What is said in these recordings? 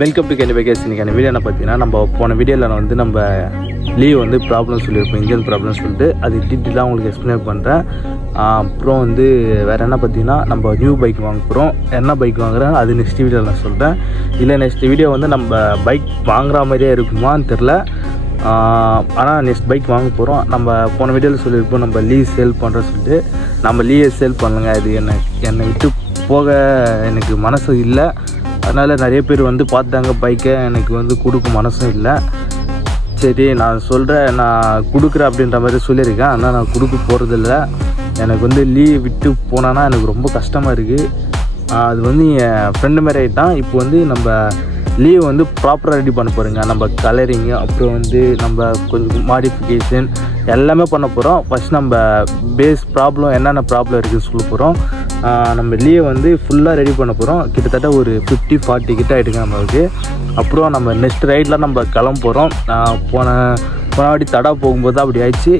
Welcome to கேள்வி bakers. இன்றைக்கான video என்ன பார்த்தீங்கன்னா, நம்ம போன வீடியோவில் வந்து நம்ம லீவ் வந்து ப்ராப்ளம் சொல்லியிருப்போம், இன்ஜின் ப்ராப்ளம் சொல்லிட்டு அது டீட்டெயிலாக உங்களுக்கு எக்ஸ்பிளைன் பண்ணுறேன். அப்புறம் வந்து வேறு என்ன பார்த்தீங்கன்னா, நம்ம நியூ பைக் வாங்க போகிறோம். என்ன பைக் வாங்குறேன் அது நெக்ஸ்ட் வீடியோவில் நான் சொல்கிறேன். இல்லை நெக்ஸ்ட் வீடியோ வந்து நம்ம பைக் வாங்குற மாதிரியே இருக்குமான்னு தெரில. ஆனால் நெக்ஸ்ட் பைக் வாங்க போகிறோம். நம்ம போன வீடியோவில் சொல்லியிருப்போம் நம்ம லீவ் சேல் பண்ணுறோன்னு சொல்லிட்டு. நம்ம லீவை சேல் பண்ணுங்க, இது என்னை விட்டு போக எனக்கு மனசு இல்லை. அதனால் நிறைய பேர் வந்து பார்த்தாங்க பைக்கை, எனக்கு வந்து கொடுக்க மனசும் இல்லை. சரி நான் சொல்கிறேன், நான் கொடுக்குறேன் அப்படின்ற மாதிரி சொல்லியிருக்கேன். ஆனால் நான் கொடுக்க போகிறதில்ல. எனக்கு வந்து லீவ் விட்டு போனான்னா எனக்கு ரொம்ப கஷ்டமாக இருக்குது. அது வந்து என் ஃப்ரெண்டு மாதிரி ஆகிட்டான். இப்போ வந்து நம்ம லீவ் வந்து ப்ராப்பராக ரெடி பண்ண போகிறோங்க. நம்ம கலரிங்கு, அப்புறம் வந்து நம்ம கொஞ்சம் மாடிஃபிகேஷன் எல்லாமே பண்ண போகிறோம். ஃபஸ்ட் நம்ம பேஸ் ப்ராப்ளம் என்னென்ன ப்ராப்ளம் இருக்குதுன்னு சொல்ல போகிறோம். நம்ம லீவை வந்து ஃபுல்லாக ரெடி பண்ண போகிறோம். கிட்டத்தட்ட ஒரு 50-40 கிட்ட ஆகிடுங்க நம்மளுக்கு. அப்புறம் நம்ம நெக்ஸ்ட் ரைடில் நம்ம கிளம்ப போகிறோம். போன வாட்டி தடா போகும்போது தான் அப்படி ஆயிடுச்சு.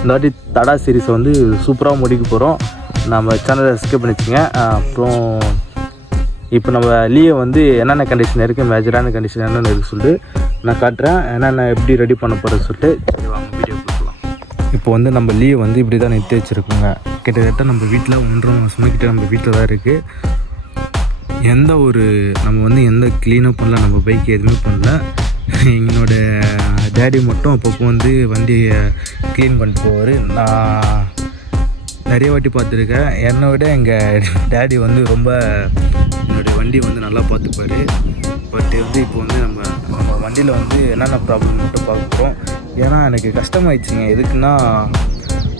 இந்த வாட்டி தடா சீரீஸை வந்து சூப்பராக முடிக்க போகிறோம். நம்ம சேனலை சப்ஸ்கிரைப் பண்ணிச்சுங்க. அப்புறம் இப்போ நம்ம லீவை வந்து என்னென்ன கண்டிஷன் இருக்குது, மேஜரான கண்டிஷன் என்னென்ன இருக்குது சொல்லிட்டு நான் காட்டுறேன். என்னென்ன எப்படி ரெடி பண்ண போகிறேன்னு சொல்லிட்டு சரி வாங்க வீடியோ கொடுக்கலாம். இப்போ வந்து நம்ம லீவ் வந்து இப்படி தான் நிறுத்தி வச்சுருக்கோங்க. கிட்டத்தட்ட நம்ம வீட்டில் 1.5 மாதமாக கிட்ட நம்ம வீட்டில் தான் இருக்குது. நம்ம வந்து எந்த க்ளீனும் பண்ணல, நம்ம பைக் எதுவுமே பண்ணல. எங்களோட டேடி மட்டும் அப்பப்போ வந்து வண்டியை க்ளீன் பண்ணிட்டு போவார். நான் நிறைய வாட்டி பார்த்துருக்கேன். என்னை விட எங்கள் டேடி வந்து ரொம்ப என்னுடைய வண்டி வந்து நல்லா பார்த்துப்பார். பட் வந்து இப்போ வந்து நம்ம வண்டியில் வந்து என்னென்ன ப்ராப்ளம் மட்டும் பார்க்க போகிறோம். ஏன்னா எனக்கு கஷ்டமாயிடுச்சுங்க. எதுக்குன்னா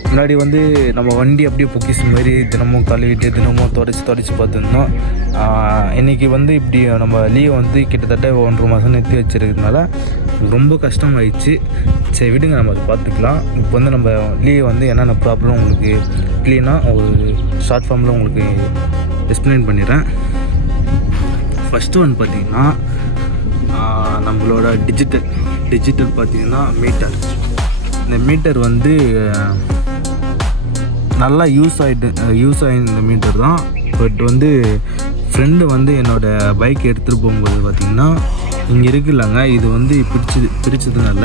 முன்னாடி வந்து நம்ம வண்டி அப்படியே பொக்கிஸ் மாதிரி தினமும் கழுவிட்டு தினமும் தொடச்சி பார்த்துருந்தோம். இன்றைக்கி வந்து இப்படி நம்ம லீவ் வந்து கிட்டத்தட்ட 1.5 மாதம் நிறுத்தி வச்சுருக்கிறதுனால ரொம்ப கஷ்டமாயிடுச்சு. சரி விடுங்க, நம்ம அதை பார்த்துக்கலாம். இப்போ வந்து நம்ம லீவ் வந்து என்னென்ன ப்ராப்ளம் உங்களுக்கு க்ளீனாக ஒரு ஷார்ட் ஃபார்மில் உங்களுக்கு எக்ஸ்பிளைன் பண்ணிடுறேன். ஃபஸ்ட்டு ஒன்று பார்த்திங்கன்னா, நம்மளோட டிஜிட்டல் பார்த்திங்கன்னா மீட்டர். இந்த மீட்டர் வந்து நல்லா யூஸ் ஆகிருந்த மீட்டர் தான். பட் வந்து ஃப்ரெண்டு வந்து என்னோடய பைக் எடுத்துகிட்டு போகும்போது பார்த்திங்கன்னா இங்கே இருக்குல்லங்க, இது வந்து பிரிச்சதுனால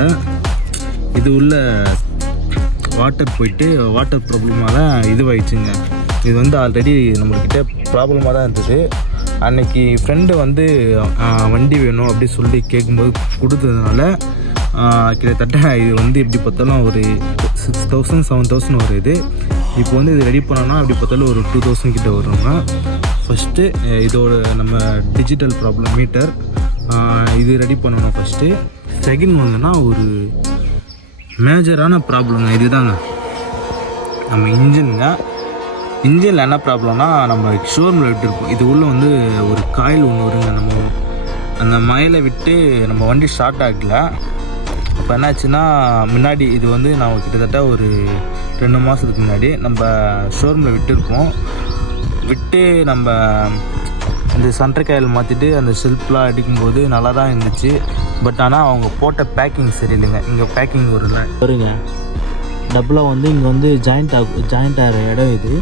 இது உள்ள வாட்டர் போயிட்டு வாட்டர் ப்ராப்ளமால் இதுவாகிடுச்சுங்க. இது வந்து ஆல்ரெடி நம்மள்கிட்ட ப்ராப்ளமாக தான் இருந்தது. அன்றைக்கி ஃப்ரெண்டு வந்து வண்டி வேணும் அப்படி சொல்லி கேட்கும்போது கொடுத்ததுனால கிட்டத்தட்ட இது வந்து எப்படி பார்த்தாலும் ஒரு 6,000-7,000 வரும். இது இப்போ வந்து இது ரெடி பண்ணோன்னா அப்படி பார்த்தாலும் ஒரு 2,000 கிட்ட வருங்க. ஃபஸ்ட்டு இதோட நம்ம டிஜிட்டல் ப்ராப்ளம் மீட்டர் இது ரெடி பண்ணணும் ஃபஸ்ட்டு. செகண்ட் வந்துன்னா ஒரு மேஜரான ப்ராப்ளங்க இதுதாங்க, நம்ம இன்ஜினில் என்ன ப்ராப்ளம்னா, நம்ம ஷோரூமில் விட்டுருப்போம். இது உள்ளே வந்து ஒரு காயில் ஒன்று வருங்க. நம்ம அந்த மயிலை விட்டு நம்ம வண்டி ஸ்டார்ட் ஆகல. இப்போ என்னாச்சுன்னா, முன்னாடி இது வந்து நான் கிட்டத்தட்ட ஒரு 2 மாதத்துக்கு முன்னாடி நம்ம ஷோரூமில் விட்டு நம்ம இந்த சென்டர் காயில் மாற்றிட்டு அந்த ஷெல்ஃப்லாம் அடிக்கும்போது நல்லா தான் இருந்துச்சு. பட் ஆனால் அவங்க போட்ட பேக்கிங் சரியில்லைங்க. இங்கே பேக்கிங் வருங்க டபுளாக வந்து இங்கே வந்து ஜாயிண்ட் ஆகிற இடம் இது.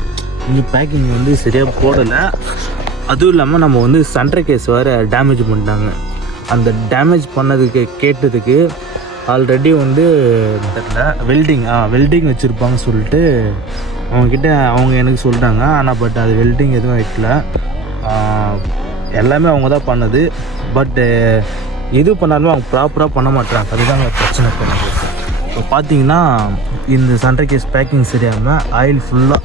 இங்கே பேக்கிங் வந்து சரியாக போடலை. அதுவும் இல்லாமல் நம்ம வந்து சென்டர் கேஸ் வேறு டேமேஜ் பண்ணிட்டாங்க. அந்த டேமேஜ் கேட்டதுக்கு ஆல்ரெடி வந்து வெல்டிங் வச்சுருப்பாங்கன்னு சொல்லிட்டு அவங்க எனக்கு சொல்லிட்டாங்க. ஆனால் பட் அது வெல்டிங் எதுவும் வைக்கல, எல்லாமே அவங்க தான் பண்ணது. பட்டு எது பண்ணாலுமே அவங்க ப்ராப்பராக பண்ண மாட்டாங்க. அதுதாங்க பிரச்சனை பண்ணுது. இப்போ பார்த்தீங்கன்னா இந்த சென்டர் கேஸ் பேக்கிங் சரியாமல் ஆயில் ஃபுல்லாக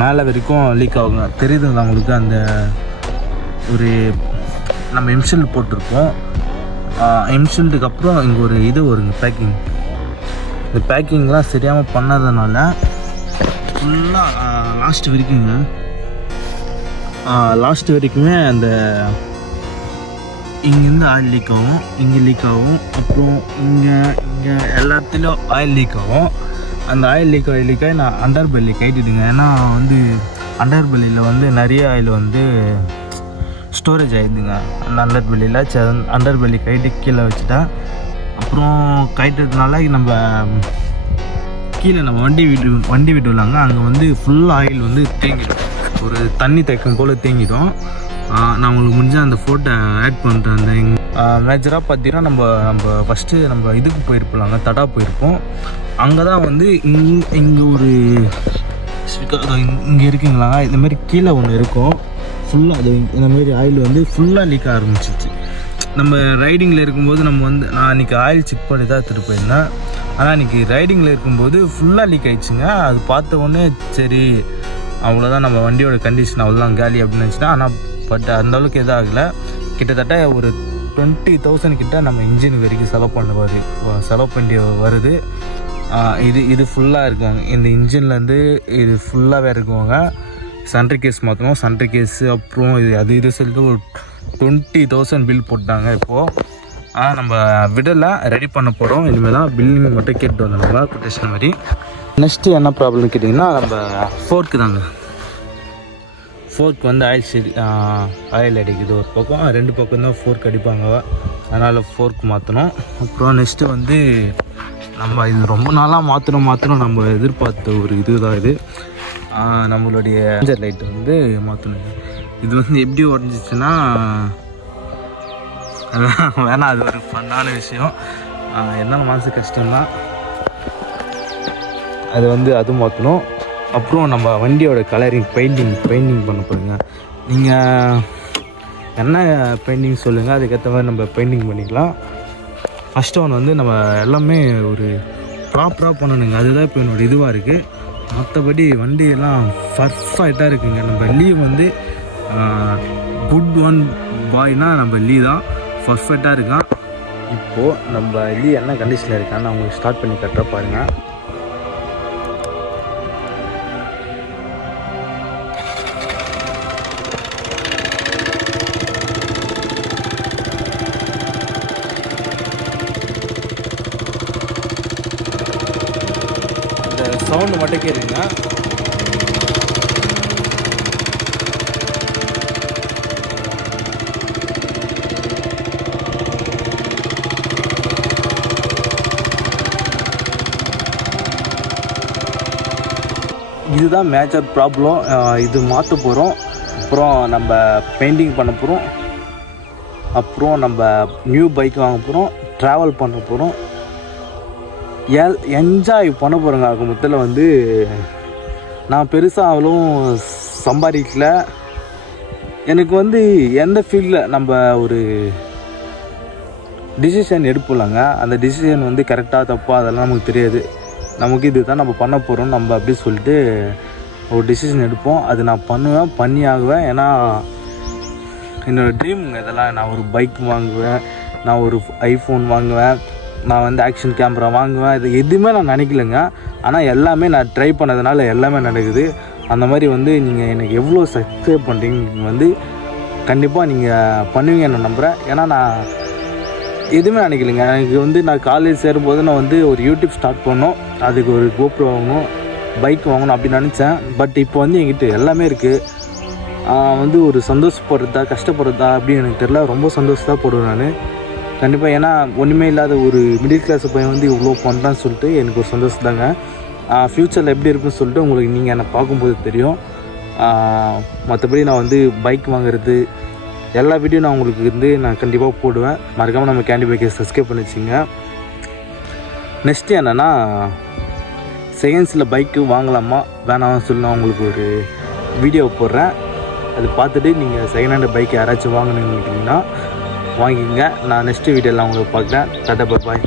மேலே வரைக்கும் லீக் ஆகுங்க. தெரியுதுங்களா உங்களுக்கு? அந்த ஒரு நம்ம எம்ஷில்டு போட்டிருக்கோம். எம்ஷில்டுக்கு அப்புறம் இங்கே ஒரு இது வருங்க பேக்கிங். இந்த பேக்கிங்லாம் சரியாமல் பண்ணாதனால ஃபுல்லாக லாஸ்ட் வரைக்குமே அந்த இங்கேருந்து ஆயில் லீக் ஆகும், இங்கே லீக் ஆகும், அப்புறம் இங்கே எல்லாத்துலேயும் ஆயில் லீக் ஆகும். அந்த ஆயில் லீக் ஆகி நான் அண்டர் பெல்லி கைட்டிடுங்க. ஏன்னா வந்து அண்டர் பெல்லியில் வந்து நிறைய ஆயில் வந்து ஸ்டோரேஜ் ஆகிடுதுங்க. அந்த அண்டர் பெல்லி கைட்டு கீழே வச்சுட்டேன். அப்புறம் கைட்டதுனால நம்ம கீழே நம்ம வண்டி விட்டுலாங்க. அங்கே வந்து ஃபுல் ஆயில் வந்து தேங்கிடும், ஒரு தண்ணி தேக்கம் போல் தேங்கிடும். நான் உங்களுக்கு முடிஞ்ச அந்த ஃபோட்டோ ஆட் பண்ணுறேன். அந்த மேஜராக பார்த்தீங்கன்னா நம்ம ஃபஸ்ட்டு நம்ம இதுக்கு போயிருப்போம், தடா போயிருப்போம். அங்கே தான் வந்து இங்கே ஒரு இங்கே இருக்குங்களா, இந்தமாரி கீழே ஒன்று இருக்கும் ஃபுல்லாக. அது இந்தமாரி ஆயில் வந்து ஃபுல்லாக லீக் ஆரம்பிச்சிச்சு. நம்ம ரைடிங்கில் இருக்கும்போது நம்ம வந்து நான் இன்றைக்கி ஆயில் செக் பண்ணி தான் எடுத்துகிட்டு போயிருந்தேன். ஆனால் இன்றைக்கி ரைடிங்கில் இருக்கும்போது ஃபுல்லாக லீக் ஆகிடுச்சுங்க. அது பார்த்த உடனே சரி அவ்வளோதான், நம்ம வண்டியோட கண்டிஷன் அவ்வளோதான் காலி அப்படின்னு நினச்சிட்டேன். ஆனால் பட் அந்தளவுக்கு எதுவும் ஆகலை. கிட்டத்தட்ட ஒரு 20,000 கிட்ட நம்ம இன்ஜின் வரைக்கும் செலவு பண்ணி வருது. இது ஃபுல்லாக இருக்குவாங்க. இந்த இன்ஜின்லேருந்து இது ஃபுல்லாகவே இருக்குவாங்க. சென்ட்ரி கேஸ் மாற்றணும், சென்ட்ரி கேஸு அப்புறம் இது சொல்லிட்டு ஒரு 20,000 பில் போட்டாங்க இப்போது. நம்ம விடலை, ரெடி பண்ண போகிறோம். இனிமேல் தான் பில்லிங் மட்டும் கேட்டு வந்தோம்னா கொட்டேஷன் மாதிரி. நெக்ஸ்ட்டு என்ன ப்ராப்ளம்னு கேட்டிங்கன்னா, நம்ம ஃபோர்க்கு தாங்க. ஃபோர்க் வந்து ஆயில் அடிக்குது ஒரு பக்கம், 2 பக்கம் தான் ஃபோர்க் அடிப்பாங்க. அதனால் ஃபோர்க் மாற்றணும். அப்புறம் நெக்ஸ்ட்டு வந்து நம்ம இது ரொம்ப நாளாக மாற்றணும் நம்ம எதிர்பார்த்த ஒரு இதுதான் இது. நம்மளுடைய ரேஞ்சர் லைட் வந்து மாற்றணும். இது வந்து எப்படி உடஞ்சிச்சுன்னா வேணாம், அது ஒரு ஃபன்னான விஷயம். என்ன மனசு கஷ்டம்னா அது வந்து அது மாற்றணும். அப்புறம் நம்ம வண்டியோட கலரிங் பெயிண்டிங் பண்ண போகிறீங்க. நீங்கள் என்ன பெயிண்டிங் சொல்லுங்கள், அதுக்கேற்ற மாதிரி நம்ம பெயிண்டிங் பண்ணிக்கலாம். ஃபஸ்ட்டு ஒன்று வந்து நம்ம எல்லாமே ஒரு ப்ராப்பராக பண்ணணுங்க. அதுதான் இப்போ என்னோடய இதுவாக இருக்குது. மற்றபடி வண்டியெல்லாம் பர்ஃபெக்டாக இருக்குங்க. நம்ம லீவ் வந்து குட் ஒன் பாய்னால் நம்ம லீவ் தான் பர்ஃபெக்டாக இருக்கான். இப்போது நம்ம லீவ் என்ன கண்டிஷனில் இருக்கான்னு நான் உங்களுக்கு ஸ்டார்ட் பண்ணி கட்டுற பாருங்கள். சவுண்டு மட்டும் கேளுங்க. இதுதான் மேஜர் ப்ராப்ளம். இது மாற்ற போகிறோம். அப்புறம் நம்ம பெயிண்டிங் பண்ண போகிறோம். அப்புறம் நம்ம நியூ பைக் வாங்க போகிறோம், ட்ராவல் பண்ண போகிறோம், என்ஜாய் பண்ண போகிறேங்க. அது மொத்தத்தில் வந்து நான் பெருசாக அவ்வளோ சம்பாதிக்கல. எனக்கு வந்து எந்த ஃபீல்டில் நம்ம ஒரு டிசிஷன் எடுப்போம்லங்க, அந்த டிசிஷன் வந்து கரெக்டாக தப்பா அதெல்லாம் நமக்கு தெரியாது. நமக்கு இது தான் நம்ம பண்ண போகிறோம், நம்ம அப்படி சொல்லிட்டு ஒரு டிசிஷன் எடுப்போம். அது நான் பண்ணி ஆகுவேன். ஏன்னா என்னோடய ட்ரீமுங்க இதெல்லாம். நான் ஒரு பைக் வாங்குவேன், நான் ஒரு ஐஃபோன் வாங்குவேன், நான் வந்து ஆக்ஷன் கேமரா வாங்குவேன். இது எதுவுமே நான் நினைக்கலைங்க. ஆனால் எல்லாமே நான் ட்ரை பண்ணதுனால எல்லாமே நடக்குது. அந்த மாதிரி வந்து நீங்கள் எனக்கு எவ்வளோ சப்ஸ்கிரைப் பண்ணுறீங்க வந்து கண்டிப்பாக நீங்கள் பண்ணுவீங்க நான் நம்புகிறேன். ஏன்னா நான் எதுவுமே நினைக்கலைங்க. எனக்கு வந்து நான் காலேஜ் சேரும்போது நான் வந்து ஒரு யூடியூப் ஸ்டார்ட் பண்ணோம், அதுக்கு ஒரு கோப்ரோ வாங்கணும், பைக் வாங்கணும் அப்படி நினச்சேன். பட் இப்போ வந்து என்கிட்ட எல்லாமே இருக்குது. வந்து ஒரு சந்தோஷப்படுறதா கஷ்டப்படுறதா அப்படின்னு எனக்கு தெரியல. ரொம்ப சந்தோஷமாக போடுவேன் நான் கண்டிப்பாக. ஏன்னா ஒன்றுமே இல்லாத ஒரு மிடில் கிளாஸ் பையன் வந்து இவ்வளோ பண்ணுறான்னு சொல்லிட்டு எனக்கு ஒரு சந்தோஷம் தாங்க. ஃப்யூச்சரில் எப்படி இருக்குன்னு சொல்லிட்டு உங்களுக்கு நீங்கள் என்னை பார்க்கும்போது தெரியும். மற்றபடி நான் வந்து பைக் வாங்குறது எல்லா வீடியோ நான் உங்களுக்கு வந்து நான் கண்டிப்பாக போடுவேன். மறக்காமல் நம்ம கேண்டி பைக்கை சப்ஸ்கிரைப் பண்ணி வச்சுங்க. நெக்ஸ்ட்டு என்னென்னா செகண்ட்ஸில் பைக்கு வாங்கலாமா வேணாம்னு சொல்லி நான் உங்களுக்கு ஒரு வீடியோ போடுறேன். அது பார்த்துட்டு நீங்கள் செகண்ட் ஹேண்ட் பைக் யாராச்சும் வாங்கணுன்னு நினைக்கிறீங்கன்னா வாங்கிங்க. நான் நெக்ஸ்ட்டு வீடியோவில் உங்களுக்கு பார்க்குறேன். டாடா பாய்.